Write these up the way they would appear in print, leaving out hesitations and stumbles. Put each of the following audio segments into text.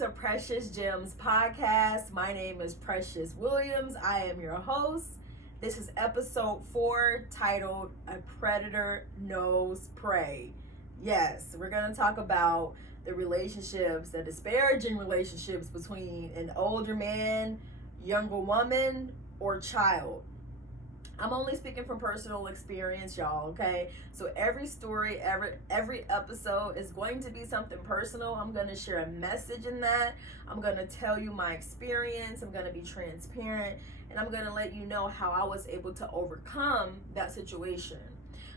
to Precious Gems Podcast. My name is Precious Williams. I am your host. This is episode 4 titled A Predator Knows Prey. Yes, we're going to talk about the relationships, the disparaging relationships between an older man, younger woman, or child. I'm only speaking from personal experience, y'all, okay? So every story, every episode is going to be something personal. I'm going to share a message in that. I'm going to tell you my experience. I'm going to be transparent. And I'm going to let you know how I was able to overcome that situation.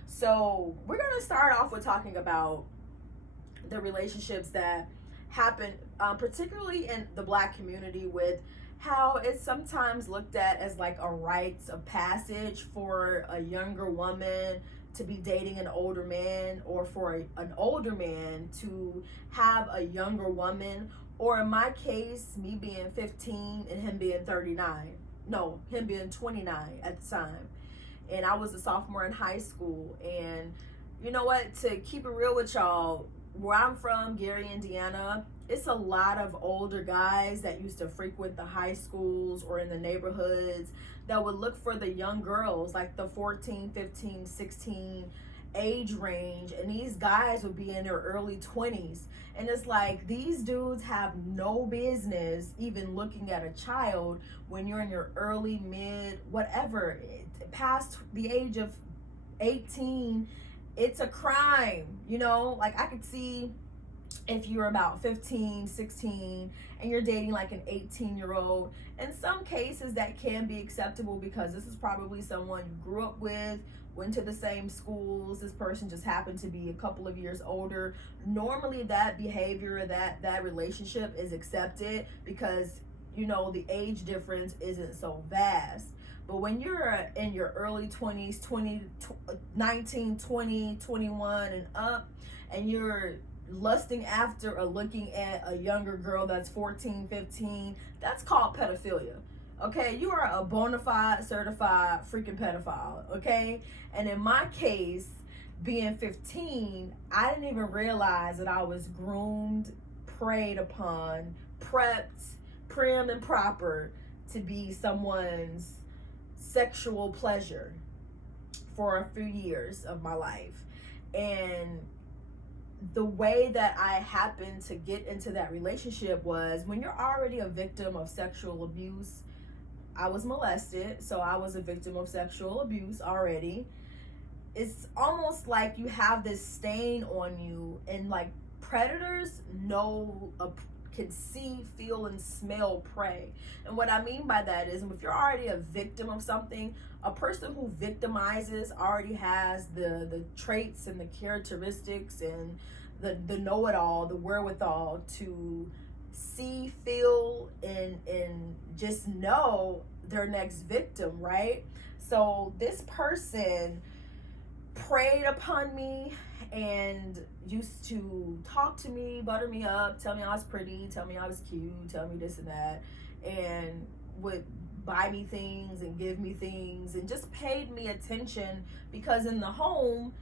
So we're going to start off with talking about the relationships that happen, particularly in the Black community, with how it's sometimes looked at as like a rites of passage for a younger woman to be dating an older man, or for an older man to have a younger woman, or in my case, me being 15 and him being 39. No, him being 29 at the time. And I was a sophomore in high school. And you know what? To keep it real with y'all, where I'm from, Gary, Indiana, it's a lot of older guys that used to frequent the high schools or in the neighborhoods that would look for the young girls, like the 14, 15, 16 age range. And these guys would be in their early 20s. And it's like, these dudes have no business even looking at a child when you're in your early, mid, whatever, past the age of 18. It's a crime, you know? Like, I could see if you're about 15, 16, and you're dating like an 18-year-old. In some cases, that can be acceptable because this is probably someone you grew up with, went to the same schools. This person just happened to be a couple of years older. Normally, that behavior, that relationship is accepted because, you know, the age difference isn't so vast. But when you're in your early 20s, 19, 20, 21 and up, and you're lusting after or looking at a younger girl that's 14, 15, that's called pedophilia. Okay, you are a bona fide, certified freaking pedophile, okay? And in my case, being 15, I didn't even realize that I was groomed, preyed upon, prepped, prim and proper to be someone's sexual pleasure for a few years of my life. And the way that I happened to get into that relationship was, when you're already a victim of sexual abuse, I was molested, so I was a victim of sexual abuse already. It's almost like you have this stain on you, and like predators can see, feel, and smell prey. And what I mean by that is, if you're already a victim of something, a person who victimizes already has the traits and the characteristics and the know-it-all, the wherewithal to see, feel, and just know their next victim, right? So this person preyed upon me and used to talk to me, butter me up, tell me I was pretty, tell me I was cute, tell me this and that, and would buy me things and give me things and just paid me attention, because in the home,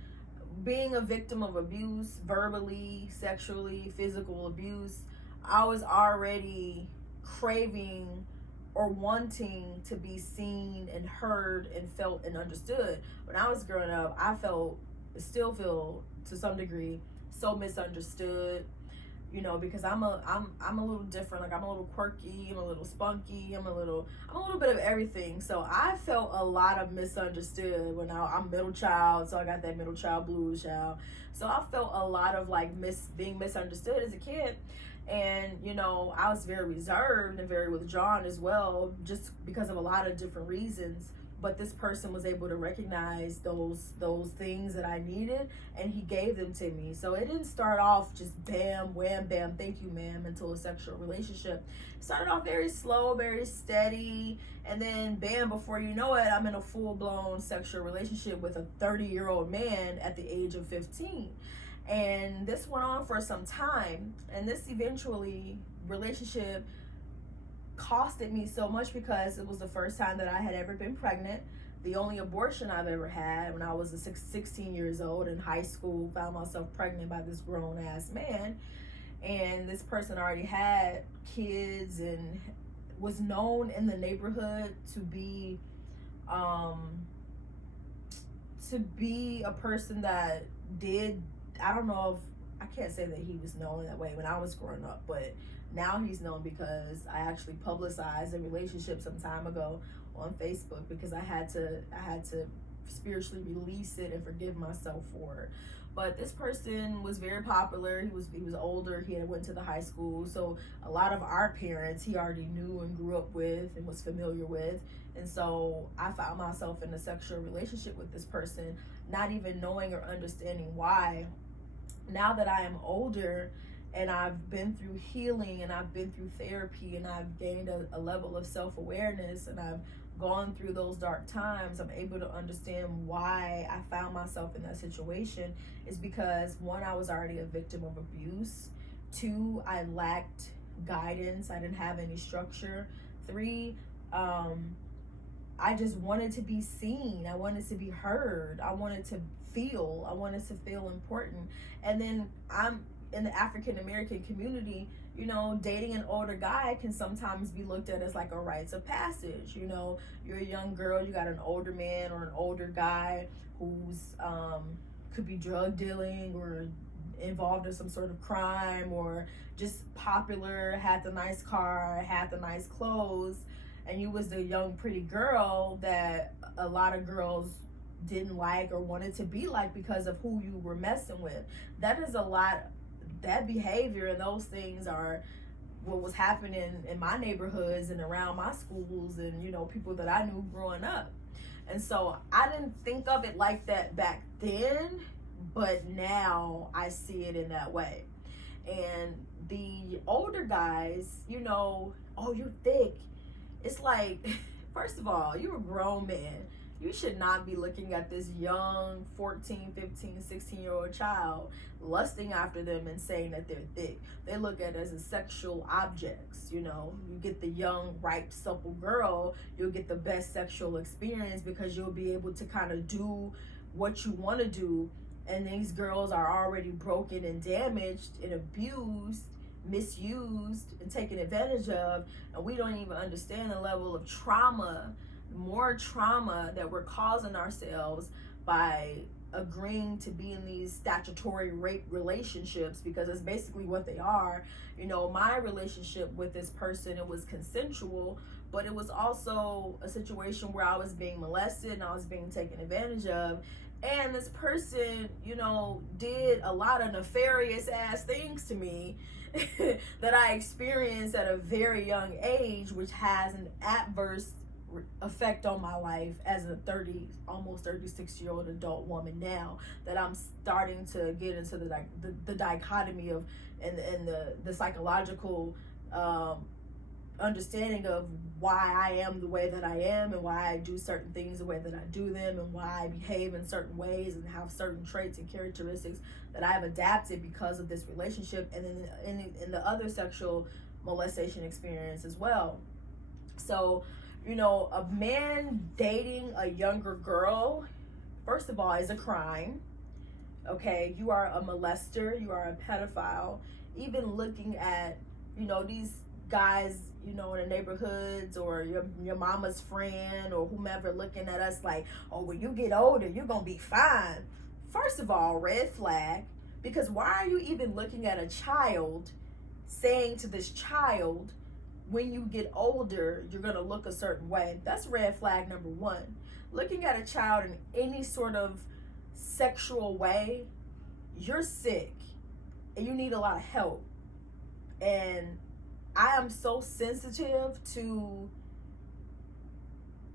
being a victim of abuse, verbally, sexually, physical abuse, I was already craving or wanting to be seen and heard and felt and understood. When I was growing up, I still feel to some degree so misunderstood, you know, because I'm a little different. Like, I'm a little quirky, I'm a little spunky, I'm a little bit of everything. So I felt a lot of misunderstood when I'm middle child, so I got that middle child blues, child. So I felt a lot of like being misunderstood as a kid. And, you know, I was very reserved and very withdrawn as well, just because of a lot of different reasons. But this person was able to recognize those things that I needed, and he gave them to me. So it didn't start off just bam, wham, bam, thank you, ma'am, until a sexual relationship. It started off very slow, very steady, and then bam, before you know it, I'm in a full-blown sexual relationship with a 30-year-old man at the age of 15. And this went on for some time, and this relationship costed me so much, because it was the first time that I had ever been pregnant, the only abortion I've ever had when I was 16 years old in high school, found myself pregnant by this grown-ass man. and this person already had kids and was known in the neighborhood to be a person that did, I don't know if, I can't say that he was known that way when I was growing up, but now he's known because I actually publicized a relationship some time ago on Facebook because I had to spiritually release it and forgive myself for it. But this person was very popular. He was older. He had went to the high school, so a lot of our parents he already knew and grew up with and was familiar with. And so I found myself in a sexual relationship with this person, not even knowing or understanding why. Now that I am older and I've been through healing and I've been through therapy and I've gained a level of self-awareness and I've gone through those dark times, I'm able to understand why I found myself in that situation. Is because one, I was already a victim of abuse. Two, I lacked guidance. I didn't have any structure. Three, I just wanted to be seen. I wanted to be heard. I wanted to feel important. And then I'm in the African American community, you know, dating an older guy can sometimes be looked at as like a rites of passage. You know, you're a young girl, you got an older man or an older guy who's could be drug dealing or involved in some sort of crime or just popular, had the nice car, had the nice clothes, and you was the young pretty girl that a lot of girls didn't like or wanted to be like because of who you were messing with. That is a lot. That behavior and those things are what was happening in my neighborhoods and around my schools and, you know, people that I knew growing up. And so I didn't think of it like that back then, but now I see it in that way. And the older guys, you know, oh, you're thick. It's like, first of all, you're a grown man. You should not be looking at this young 14, 15, 16-year-old child, lusting after them and saying that they're thick. They look at it as a sexual objects, you know. You get the young, ripe, supple girl, you'll get the best sexual experience because you'll be able to kind of do what you want to do. And these girls are already broken and damaged and abused, misused, and taken advantage of. And we don't even understand the level of trauma, more trauma that we're causing ourselves by agreeing to be in these statutory rape relationships, because it's basically what they are. You know, my relationship with this person, it was consensual, but it was also a situation where I was being molested and I was being taken advantage of. And this person, you know, did a lot of nefarious ass things to me that I experienced at a very young age, which has an adverse effect on my life as a almost 36-year-old adult woman now, that I'm starting to get into the dichotomy of and the psychological understanding of why I am the way that I am and why I do certain things the way that I do them and why I behave in certain ways and have certain traits and characteristics that I have adapted because of this relationship, and then in the other sexual molestation experience as well. So, you know, a man dating a younger girl, first of all, is a crime. Okay, you are a molester, you are a pedophile. Even looking at, you know, these guys, you know, in the neighborhoods or your mama's friend or whomever looking at us like, oh, when you get older, you're gonna be fine. First of all, red flag, because why are you even looking at a child saying to this child, when you get older, you're gonna look a certain way? That's red flag number one. Looking at a child in any sort of sexual way, you're sick and you need a lot of help. And I am so sensitive to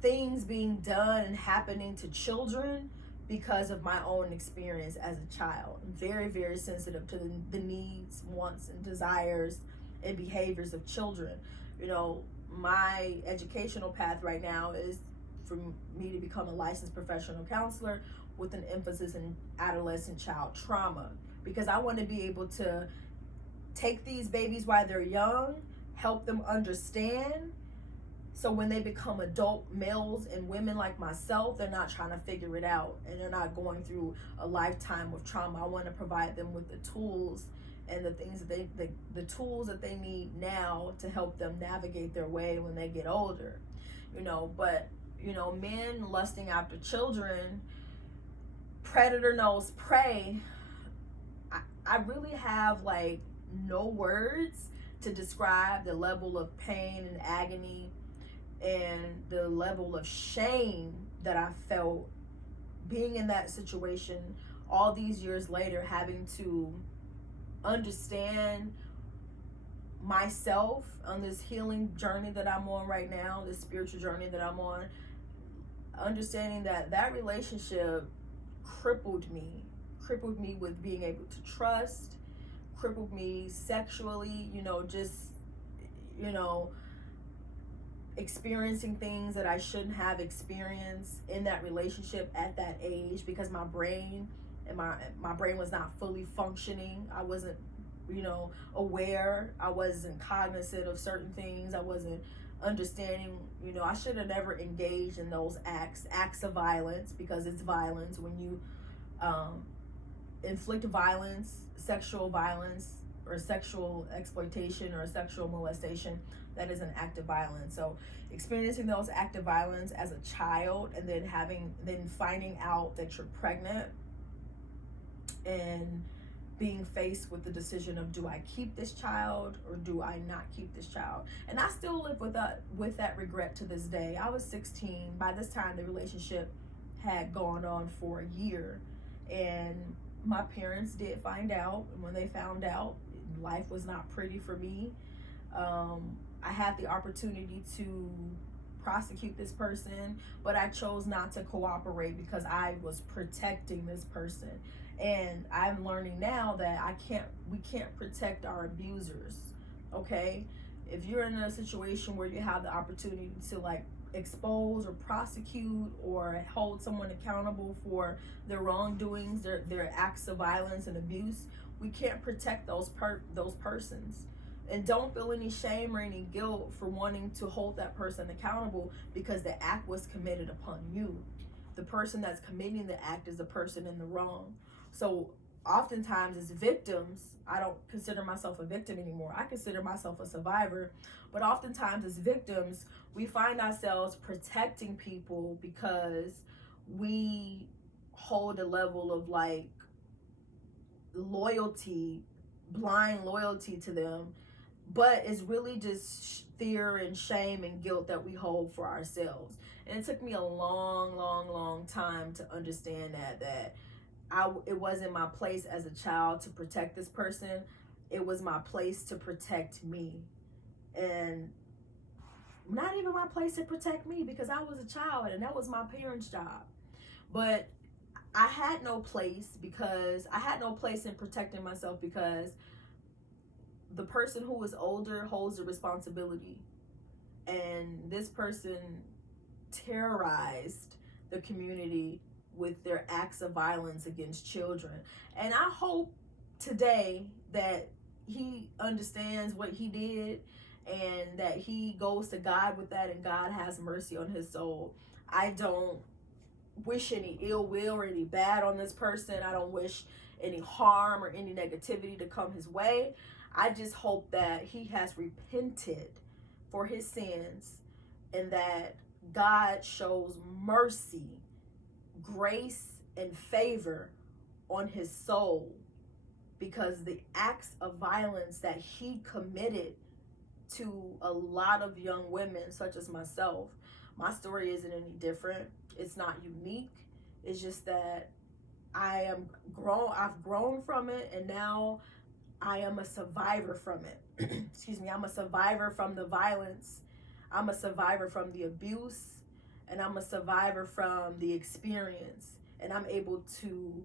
things being done and happening to children because of my own experience as a child. I'm very, very sensitive to the needs, wants, and desires and behaviors of children. You know, my educational path right now is for me to become a licensed professional counselor with an emphasis in adolescent child trauma, because I want to be able to take these babies while they're young, help them understand, so when they become adult males and women like myself, they're not trying to figure it out and they're not going through a lifetime of trauma. I want to provide them with the tools and the things that the tools that they need now to help them navigate their way when they get older. But men lusting after children, predator knows prey. I really have like no words to describe the level of pain and agony and the level of shame that I felt being in that situation all these years later, having to understand myself on this healing journey that I'm on right now, this spiritual journey that I'm on, understanding that relationship crippled me with being able to trust, crippled me sexually, experiencing things that I shouldn't have experienced in that relationship at that age, because my brain was not fully functioning. I wasn't, aware. I wasn't cognizant of certain things. I wasn't understanding, I should have never engaged in those acts of violence, because it's violence when you inflict violence, sexual violence, or sexual exploitation or sexual molestation. That is an act of violence. So experiencing those acts of violence as a child, and then finding out that you're pregnant, and being faced with the decision of, do I keep this child or do I not keep this child? And I still live with that regret to this day. I was 16. By this time, the relationship had gone on for a year, and my parents did find out. And when they found out, life was not pretty for me. I had the opportunity to prosecute this person, but I chose not to cooperate because I was protecting this person. And I'm learning now that we can't protect our abusers. Okay? If you're in a situation where you have the opportunity to like expose or prosecute or hold someone accountable for their wrongdoings, their acts of violence and abuse, we can't protect those persons. And don't feel any shame or any guilt for wanting to hold that person accountable, because the act was committed upon you. The person that's committing the act is the person in the wrong. So oftentimes as victims, I don't consider myself a victim anymore. I consider myself a survivor. But oftentimes as victims, we find ourselves protecting people because we hold a level of like loyalty, blind loyalty to them. But it's really just fear and shame and guilt that we hold for ourselves. And it took me a long time to understand that it wasn't my place as a child to protect this person. It was my place to protect me. And not even my place to protect me, because I was a child and that was my parents' job. But I had no place in protecting myself, because the person who is older holds the responsibility. And this person terrorized the community with their acts of violence against children. And I hope today that he understands what he did, and that he goes to God with that, and God has mercy on his soul. I don't wish any ill will or any bad on this person. I don't wish any harm or any negativity to come his way. I just hope that he has repented for his sins, and that God shows mercy, grace, and favor on his soul, because the acts of violence that he committed to a lot of young women, such as myself, my story isn't any different. It's not unique. It's just that I've grown from it, and now I am a survivor from it. Excuse me. I'm a survivor from the violence. I'm a survivor from the abuse, and I'm a survivor from the experience. And I'm able to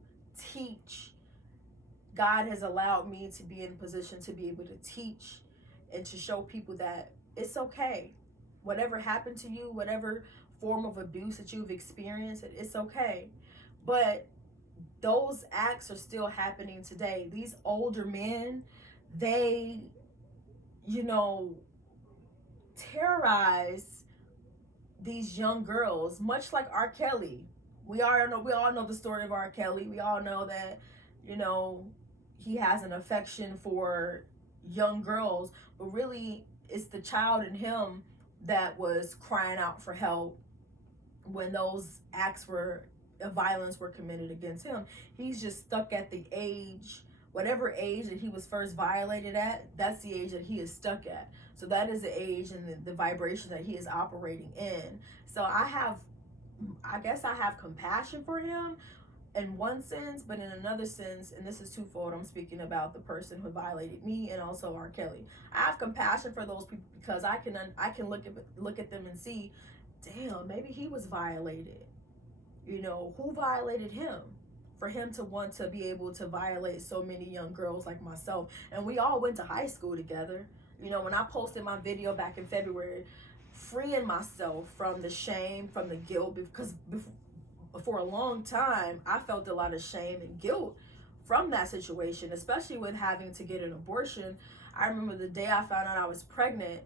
teach. God has allowed me to be in position to be able to teach and to show people that it's okay. Whatever happened to you, whatever form of abuse that you've experienced, it's okay. But those acts are still happening today. These older men, they, terrorize these young girls, much like R. Kelly. We all know the story of R. Kelly. We all know that, he has an affection for young girls, but really it's the child in him that was crying out for help when those acts of violence were committed against him. He's just stuck at the age, whatever age that he was first violated at, that's the age that he is stuck at. So that is the age and the vibration that he is operating in. So I guess I have compassion for him in one sense, but in another sense, and this is twofold, I'm speaking about the person who violated me and also R. Kelly. I have compassion for those people because I can look at them and see, damn, maybe he was violated. You know, who violated him for him to want to be able to violate so many young girls like myself? And we all went to high school together. You know, when I posted my video back in February, freeing myself from the shame, from the guilt, because for a long time, I felt a lot of shame and guilt from that situation, especially with having to get an abortion. I remember the day I found out I was pregnant,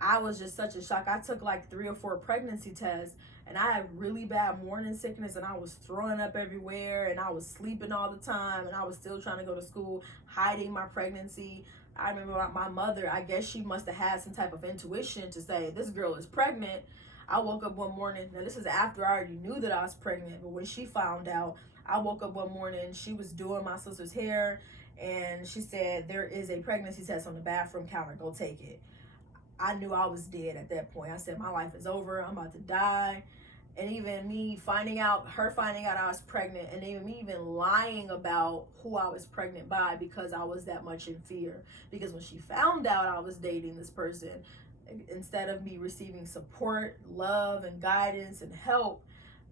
I was just such a shock. I took like 3 or 4 pregnancy tests, and I had really bad morning sickness, and I was throwing up everywhere, and I was sleeping all the time, and I was still trying to go to school, hiding my pregnancy. I remember my mother, I guess she must have had some type of intuition to say, this girl is pregnant. I woke up one morning, now this is after I already knew that I was pregnant, but when she found out, I woke up one morning, she was doing my sister's hair, and she said, there is a pregnancy test on the bathroom counter, go take it. I knew I was dead at that point. I said, my life is over, I'm about to die. And even me finding out I was pregnant, and even me even lying about who I was pregnant by because I was that much in fear. Because when she found out I was dating this person, instead of me receiving support, love, and guidance and help,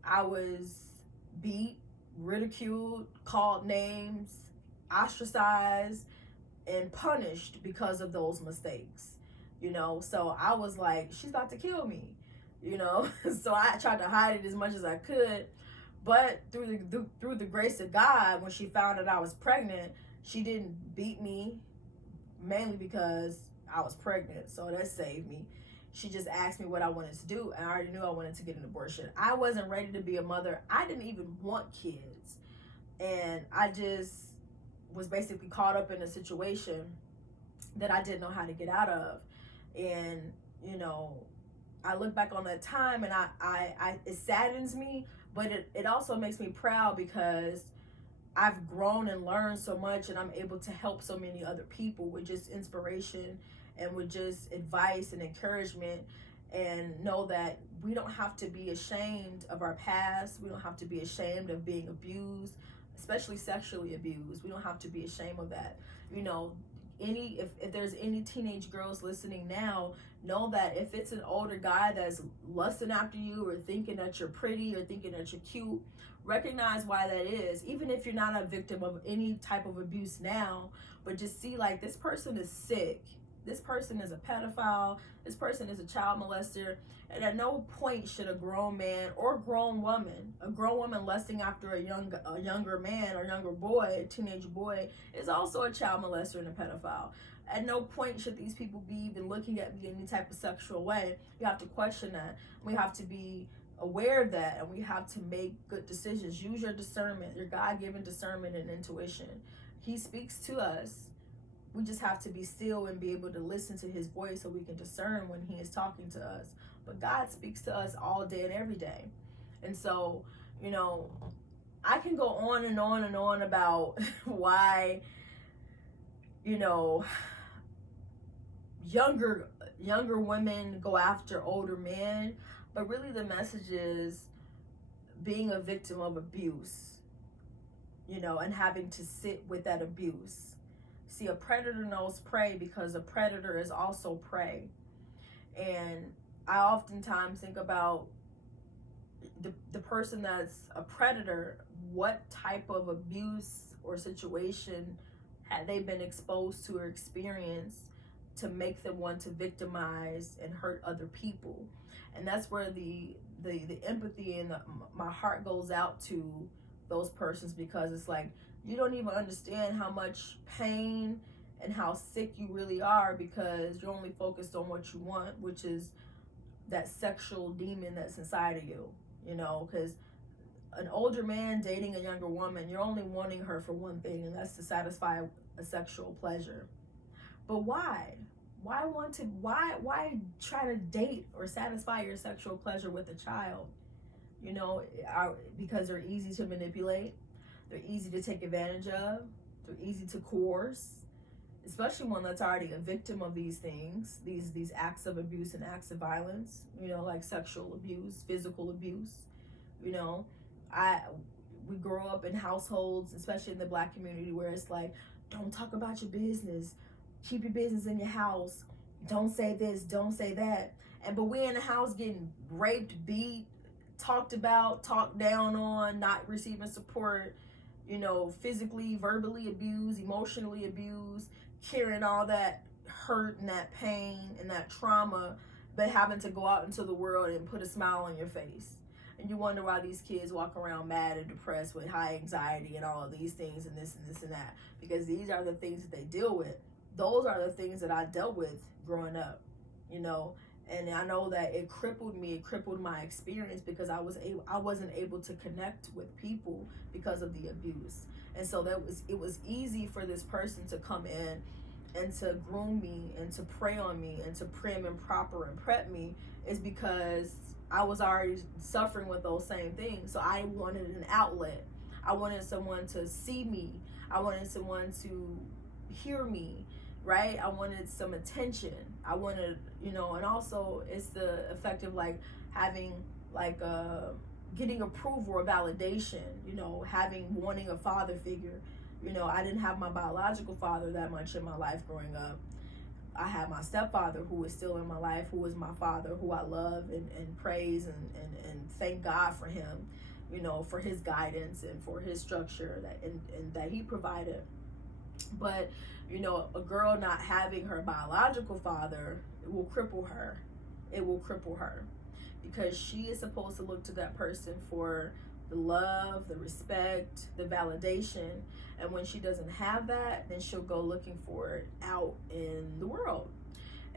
I was beat, ridiculed, called names, ostracized, and punished because of those mistakes. You know, so I was like, she's about to kill me. You know, so I tried to hide it as much as I could, but through the grace of God, when she found out I was pregnant, she didn't beat me, mainly because I was pregnant, so that saved me. She just asked me what I wanted to do, and I already knew I wanted to get an abortion. I wasn't ready to be a mother. I didn't even want kids, and I just was basically caught up in a situation that I didn't know how to get out of. And you know, I look back on that time, and I it saddens me, but it also makes me proud because I've grown and learned so much, and I'm able to help so many other people with just inspiration and with just advice and encouragement, and know that we don't have to be ashamed of our past. We don't have to be ashamed of being abused, especially sexually abused. We don't have to be ashamed of that. You know, if there's any teenage girls listening now, know that if it's an older guy that's lusting after you or thinking that you're pretty or thinking that you're cute, recognize why that is. Even if you're not a victim of any type of abuse now, but just see like, this person is sick. This person is a pedophile. This person is a child molester. And at no point should a grown man or grown woman, lusting after a younger man or younger boy, a teenage boy, is also a child molester and a pedophile. At no point should these people be even looking at me in any type of sexual way. You have to question that. We have to be aware of that, and we have to make good decisions. Use your discernment, your God-given discernment and intuition. He speaks to us. We just have to be still and be able to listen to his voice so we can discern when he is talking to us. But God speaks to us all day and every day. And so, you know, I can go on and on and on about why, you know, younger women go after older men, but really the message is being a victim of abuse, you know, and having to sit with that abuse. See, a predator knows prey because a predator is also prey. And I oftentimes think about the person that's a predator, what type of abuse or situation had they been exposed to or experienced to make them want to victimize and hurt other people. And that's where the empathy and my heart goes out to those persons, because it's like, you don't even understand how much pain and how sick you really are because you're only focused on what you want, which is that sexual demon that's inside of you, you know, because an older man dating a younger woman, you're only wanting her for one thing, and that's to satisfy a sexual pleasure. But why? Why try to date or satisfy your sexual pleasure with a child? You know, because they're easy to manipulate, they're easy to take advantage of, they're easy to coerce, especially one that's already a victim of these things, these acts of abuse and acts of violence, you know, like sexual abuse, physical abuse. You know, we grow up in households, especially in the Black community, where it's like, don't talk about your business, keep your business in your house, don't say this, don't say that. But we in the house getting raped, beat, talked about, talked down on, not receiving support, you know, physically, verbally abused, emotionally abused, carrying all that hurt and that pain and that trauma, but having to go out into the world and put a smile on your face. And you wonder why these kids walk around mad and depressed with high anxiety and all of these things and this and this and that, because these are the things that they deal with. Those are the things that I dealt with growing up, you know. And I know that it crippled me, it crippled my experience, because I wasn't able to connect with people because of the abuse. And so it was easy for this person to come in and to groom me and to prey on me and to prim and proper and prep me, is because I was already suffering with those same things. So I wanted an outlet. I wanted someone to see me. I wanted someone to hear me, right? I wanted some attention. I wanted, you know, and also it's the effect of like having like getting approval or validation, you know, wanting a father figure. You know, I didn't have my biological father that much in my life growing up. I had my stepfather, who is still in my life, who is my father, who I love and praise and thank God for him, you know, for his guidance and for his structure and that he provided. But, you know, a girl not having her biological father, it will cripple her. It will cripple her, because she is supposed to look to that person for the love, the respect, the validation. And when she doesn't have that, then she'll go looking for it out in the world.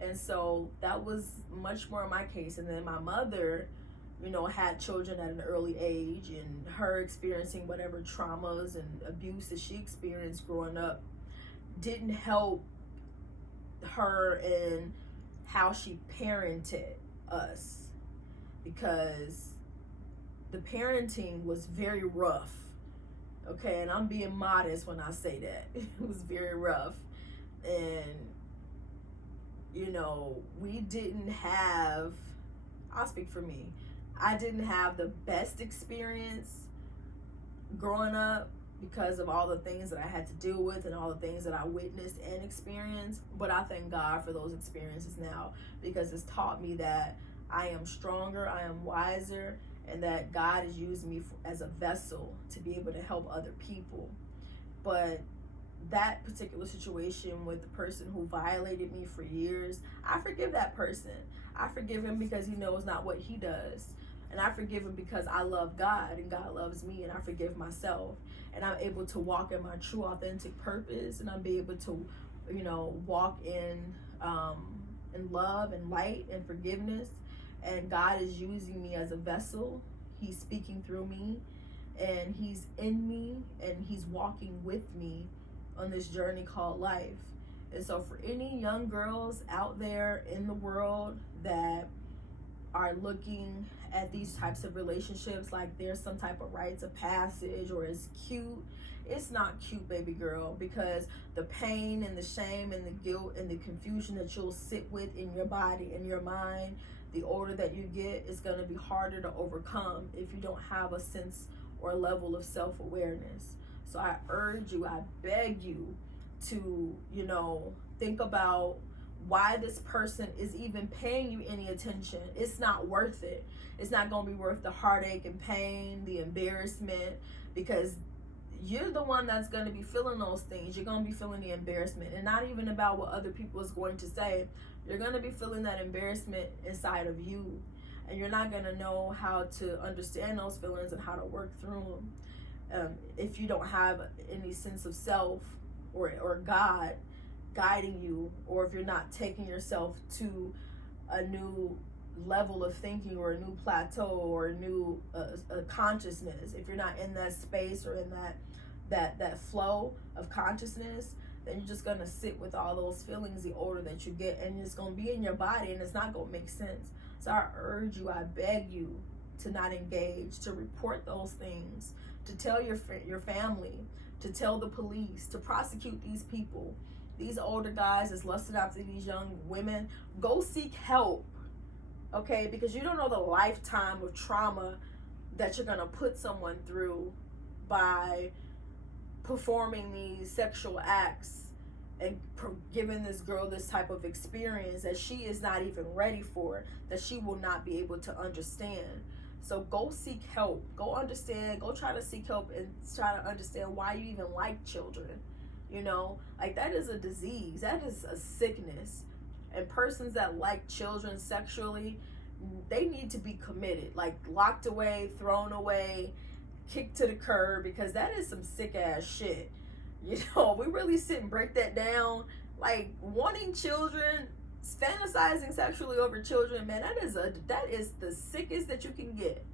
And so that was much more my case. And then my mother, you know, had children at an early age, and her experiencing whatever traumas and abuse that she experienced growing up didn't help her in how she parented us, because the parenting was very rough. Okay, and I'm being modest when I say that. It was very rough. And, you know, we didn't have, I'll speak for me, I didn't have the best experience growing up because of all the things that I had to deal with and all the things that I witnessed and experienced. But I thank God for those experiences now, because it's taught me that I am stronger, I am wiser, and that God has used me as a vessel to be able to help other people. But that particular situation with the person who violated me for years, I forgive that person. I forgive him because he knows not what he does. And I forgive him because I love God and God loves me, and I forgive myself. And I'm able to walk in my true, authentic purpose, and I'm able to, you know, walk in love and light and forgiveness. And God is using me as a vessel. He's speaking through me, and he's in me, and he's walking with me on this journey called life. And so for any young girls out there in the world that are looking at these types of relationships like there's some type of rites of passage or it's cute, it's not cute, baby girl, because the pain and the shame and the guilt and the confusion that you'll sit with in your body and your mind, the older that you get, it's going to be harder to overcome if you don't have a sense or a level of self-awareness. So I urge you, I beg you to, you know, think about why this person is even paying you any attention. It's not worth it. It's not going to be worth the heartache and pain, the embarrassment, because you're the one that's going to be feeling those things. You're going to be feeling the embarrassment, and not even about what other people is going to say. You're going to be feeling that embarrassment inside of you, and you're not going to know how to understand those feelings and how to work through them if you don't have any sense of self or God guiding you, or if you're not taking yourself to a new level of thinking or a new plateau or a new consciousness, if you're not in that space or in that flow of consciousness, then you're just gonna sit with all those feelings the older that you get, and it's gonna be in your body and it's not gonna make sense. So I urge you, I beg you to not engage, to report those things, to tell your family, to tell the police, to prosecute these people. These older guys is lusting after these young women. Go seek help, okay? Because you don't know the lifetime of trauma that you're gonna put someone through by performing these sexual acts and giving this girl this type of experience that she is not even ready for, that she will not be able to understand. So go seek help. Go understand. Go try to seek help and try to understand why you even like children. You know, like, that is a disease. That is a sickness. And persons that like children sexually, they need to be committed, like locked away, thrown away, kicked to the curb, because that is some sick ass shit. You know, we really sit and break that down. Like, wanting children, fantasizing sexually over children, man, that is the sickest that you can get.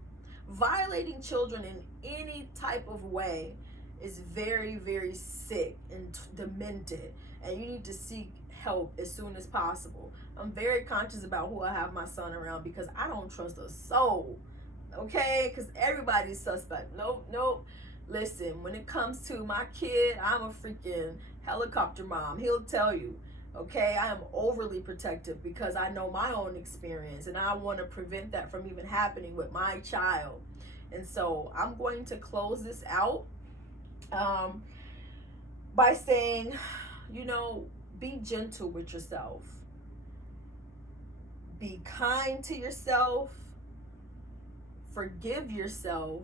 Violating children in any type of way is very, very sick and demented, and you need to seek help as soon as possible. I'm very conscious about who I have my son around, because I don't trust a soul, okay? Because everybody's suspect. Nope. Listen, when it comes to my kid, I'm a freaking helicopter mom. He'll tell you, okay? I am overly protective because I know my own experience, and I want to prevent that from even happening with my child. And so I'm going to close this out by saying, you know, be gentle with yourself. Be kind to yourself. Forgive yourself.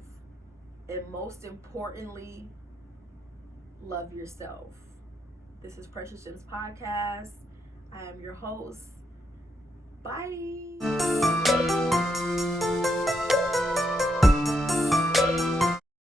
And most importantly, love yourself. This is Precious Gems Podcast. I am your host. Bye.